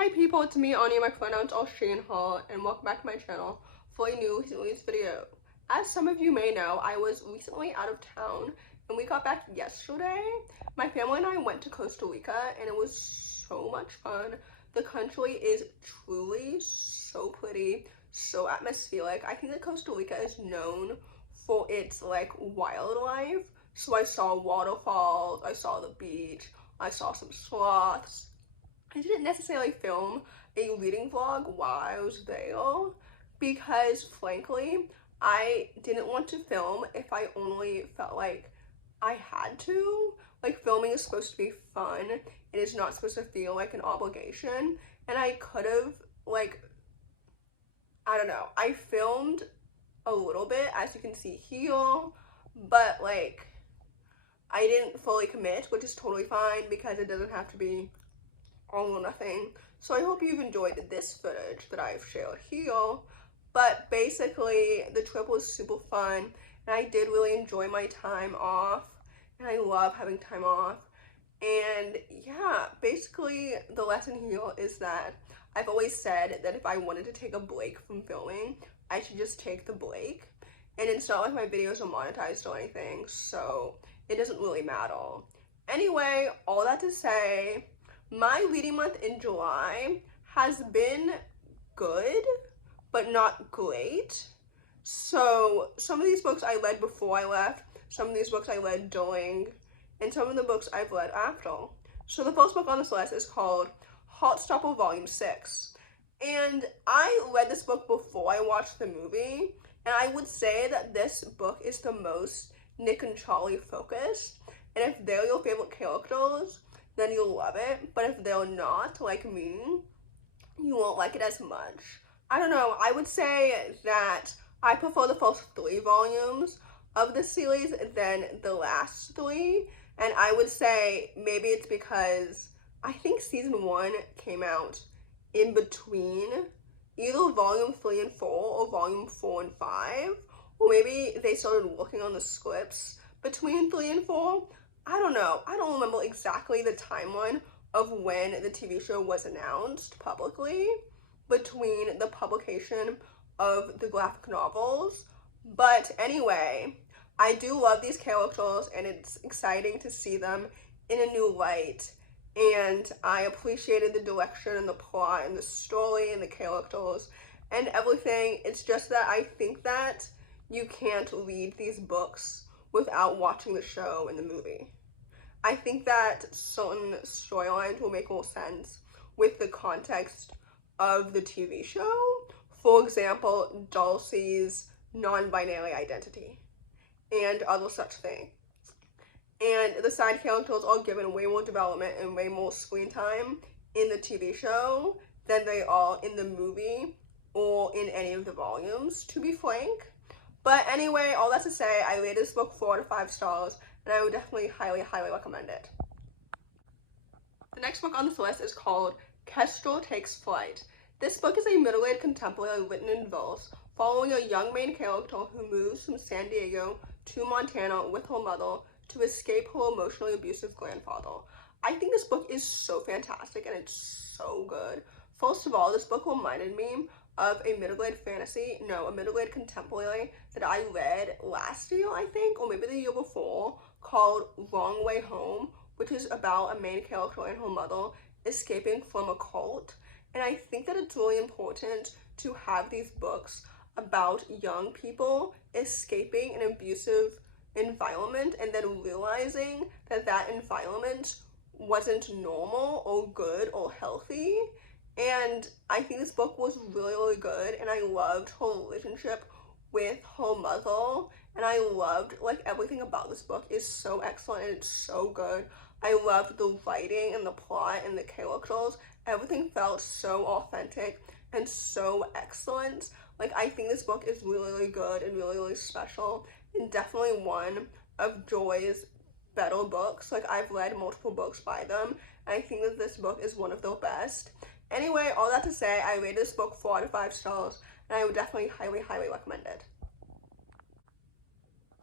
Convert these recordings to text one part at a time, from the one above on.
Hi people, it's me, Anja, my pronouns are she and her, and welcome back to my channel for a new release video. As some of you may know, I was recently out of town, and we got back yesterday. My family and I went to Costa Rica, and it was so much fun. The country is truly so pretty, so atmospheric. I think that Costa Rica is known for its, like, wildlife. So I saw waterfalls, I saw the beach, I saw some sloths. I didn't necessarily film a reading vlog while I was there because, frankly, I didn't want to film if I only felt like I had to. Like, filming is supposed to be fun. It is not supposed to feel like an obligation. And I could have, like, I don't know. I filmed a little bit, as you can see here, but, like, I didn't fully commit, which is totally fine because it doesn't have to be all or nothing. So I hope you've enjoyed this footage that I've shared here. But basically, the trip was super fun, and I did really enjoy my time off, and I love having time off. And yeah, basically the lesson here is that I've always said that if I wanted to take a break from filming, I should just take the break. And it's not like my videos are monetized or anything, so it doesn't really matter. Anyway, all that to say, my reading month in July has been good, but not great. So some of these books I read before I left, some of these books I read during, and some of the books I've read after. So the first book on this list is called Heartstopper Volume 6. And I read this book before I watched the movie, and I would say that this book is the most Nick and Charlie focused. And if they're your favorite characters, then you'll love it. But if they're not, like me, you won't like it as much. I don't know, I would say that I prefer the first 3 volumes of the series than the last 3. And I would say maybe it's because I think season 1 came out in between either volume 3 and 4 or volume 4 and 5. Or maybe they started working on the scripts between 3 and 4. I don't know. I don't remember exactly the timeline of when the TV show was announced publicly between the publication of the graphic novels. But anyway, I do love these characters, and it's exciting to see them in a new light. And I appreciated the direction and the plot and the story and the characters and everything. It's just that I think that you can't read these books without watching the show and the movie. I think that certain storylines will make more sense with the context of the TV show. For example, Darcy's non-binary identity and other such things. And the side characters are given way more development and way more screen time in the TV show than they are in the movie or in any of the volumes, to be frank. But anyway, all that to say, I rated this book 4 out of 5 stars, and I would definitely highly recommend it. The next book on this list is called Kestrel Takes Flight. This book is a middle-aged contemporary written in verse, following a young main character who moves from San Diego to Montana with her mother to escape her emotionally abusive grandfather. I think this book is so fantastic, and it's so good. First of all, this book reminded me of a middle-grade a middle-grade contemporary that I read last year, I think, or maybe the year before, called Wrong Way Home, which is about a main character and her mother escaping from a cult. And I think that it's really important to have these books about young people escaping an abusive environment and then realizing that that environment wasn't normal or good or healthy. And I think this book was really good, and I loved her relationship with her mother, and I loved, like, everything about this book is so excellent and it's so good. I loved the writing and the plot and the characters. Everything felt so authentic and so excellent. Like, I think this book is really good and really special, and definitely one of Joy's better books. Like, I've read multiple books by them, and I think that this book is one of their best. Anyway, all that to say, I rated this book 4 out of 5 stars, and I would definitely highly recommend it.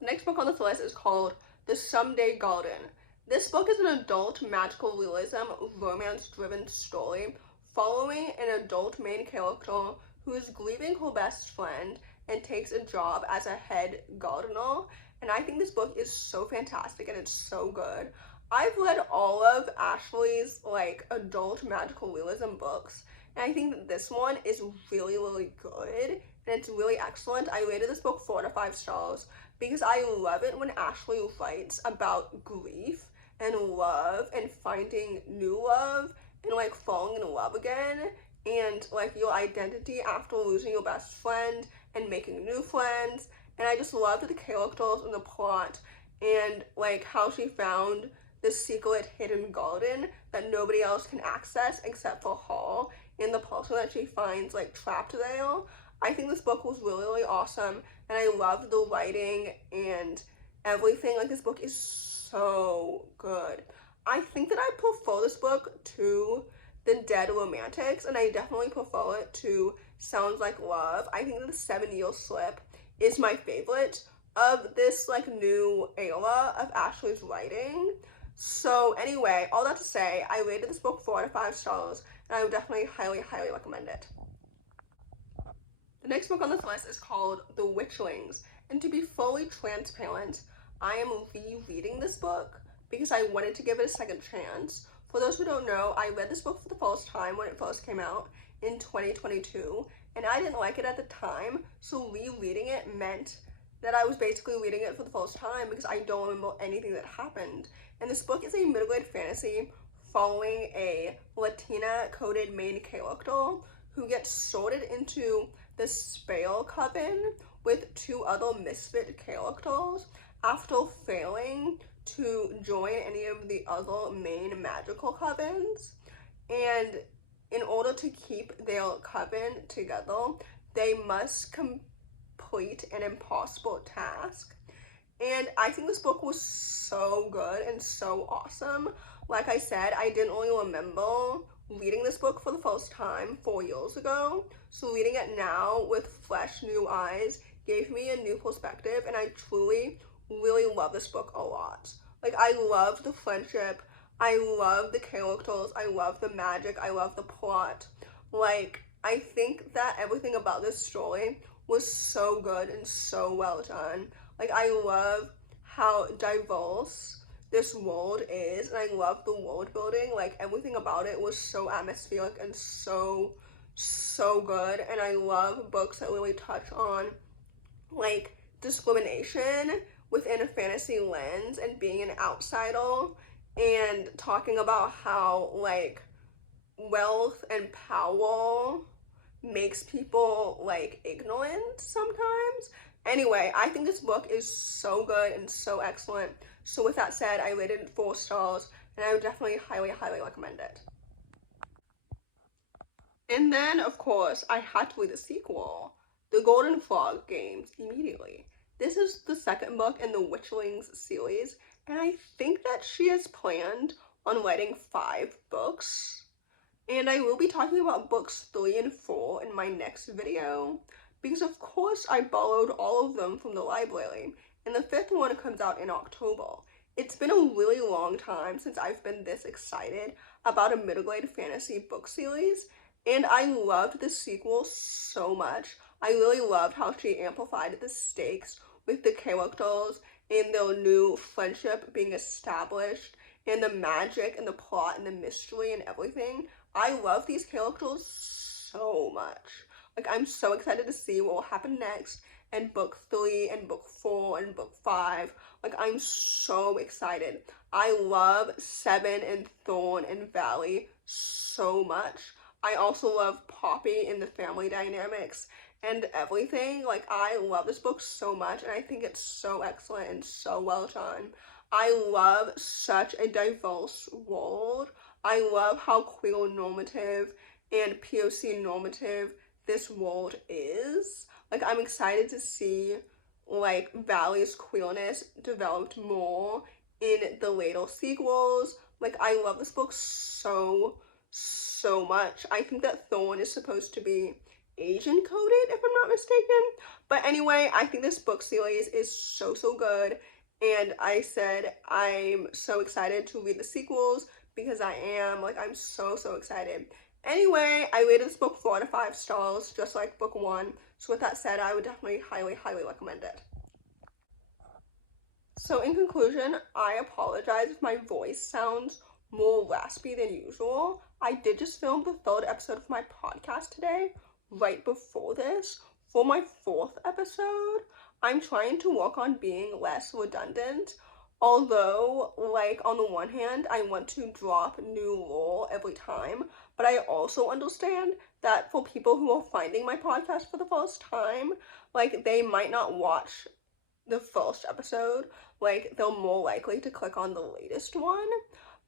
The next book on this list is called The Someday Garden. This book is an adult magical realism romance-driven story following an adult main character who is grieving her best friend and takes a job as a head gardener. And I think this book is so fantastic and it's so good. I've read all of Ashley's like adult magical realism books, and I think that this one is really, really good and it's really excellent. I rated this book 4 out of 5 stars because I love it when Ashley writes about grief and love and finding new love and like falling in love again and like your identity after losing your best friend and making new friends. And I just loved the characters and the plot and like how she found the secret hidden garden that nobody else can access except for her and the person that she finds like trapped there. I think this book was really, really awesome, and I loved the writing and everything. Like, this book is so good. I think that I prefer this book to The Dead Romantics, and I definitely prefer it to Sounds Like Love. I think that The 7-Year Slip is my favorite of this like new era of Ashley's writing. So anyway, all that to say, I rated this book 4 out of 5 stars, and I would definitely highly, highly recommend it. The next book on this list is called The Witchings, and to be fully transparent, I am rereading this book because I wanted to give it a second chance. For those who don't know, I read this book for the first time when it first came out in 2022, and I didn't like it at the time, so rereading it meant that I was basically reading it for the first time because I don't remember anything that happened. And this book is a middle-grade fantasy following a Latina-coded main character who gets sorted into the Spell Coven with 2 other misfit characters after failing to join any of the other main magical covens. And in order to keep their coven together, they must complete an impossible task. And I think this book was so good and so awesome. Like I said, I didn't really remember reading this book for the first time 4 years ago, so reading it now with fresh new eyes gave me a new perspective, and I truly really love this book a lot. Like, I love the friendship, I love the characters, I love the magic, I love the plot. Like, I think that everything about this story was so good and so well done. Like, I love how diverse this world is, and I love the world building. Like, everything about it was so atmospheric and so good. And I love books that really touch on like discrimination within a fantasy lens and being an outsider, and talking about how like wealth and power makes people like ignorant sometimes. Anyway, I think this book is so good and so excellent. So with that said, I rated it 4 stars, and I would definitely highly, highly recommend it. And then, of course, I had to read the sequel, The Golden Frog Games, immediately. This is the second book in the Witchings series, and I think that she has planned on writing 5 books. And I will be talking about books 3 and 4 in my next video, because of course I borrowed all of them from the library, and the 5th one comes out in October. It's been a really long time since I've been this excited about a middle-grade fantasy book series, and I loved the sequel so much. I really loved how she amplified the stakes with the characters and their new friendship being established, and the magic and the plot and the mystery and everything. I love these characters so much. Like, I'm so excited to see what will happen next in book 3 and book 4 and book 5. Like, I'm so excited. I love Seven and Thorn and Valley so much. I also love Poppy and the family dynamics and everything. Like, I love this book so much, and I think it's so excellent and so well done. I love such a diverse world. I love how queer normative and POC normative this world is. Like, I'm excited to see like Valley's queerness developed more in the later sequels. Like, I love this book so much. I think that Thorn is supposed to be Asian coded, if I'm not mistaken. But anyway, I think this book series is so good, and I said I'm so excited to read the sequels because I am. Like, I'm so excited. Anyway, I rated this book 4 out of 5 stars, just like book 1. So with that said, I would definitely highly recommend it. So in conclusion, I apologize if my voice sounds more raspy than usual. I did just film the 3rd episode of my podcast today, right before this, for my 4th episode. I'm trying to work on being less redundant, although, like, on the one hand, I want to drop new lore every time, but I also understand that for people who are finding my podcast for the first time, like, they might not watch the first episode, like, they're more likely to click on the latest one.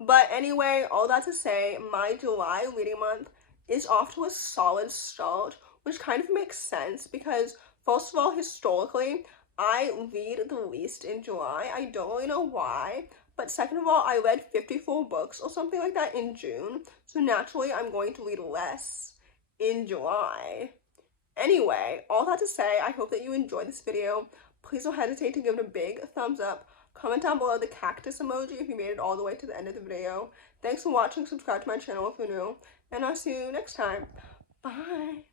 But anyway, all that to say, my July reading month is off to a solid start, which kind of makes sense because, first of all, historically, I read the least in July. I don't really know why, but second of all, I read 54 books or something like that in June, so naturally I'm going to read less in July. Anyway, all that to say, I hope that you enjoyed this video. Please don't hesitate to give it a big thumbs up. Comment down below the cactus emoji if you made it all the way to the end of the video. Thanks for watching. Subscribe to my channel if you're new. And I'll see you next time. Bye.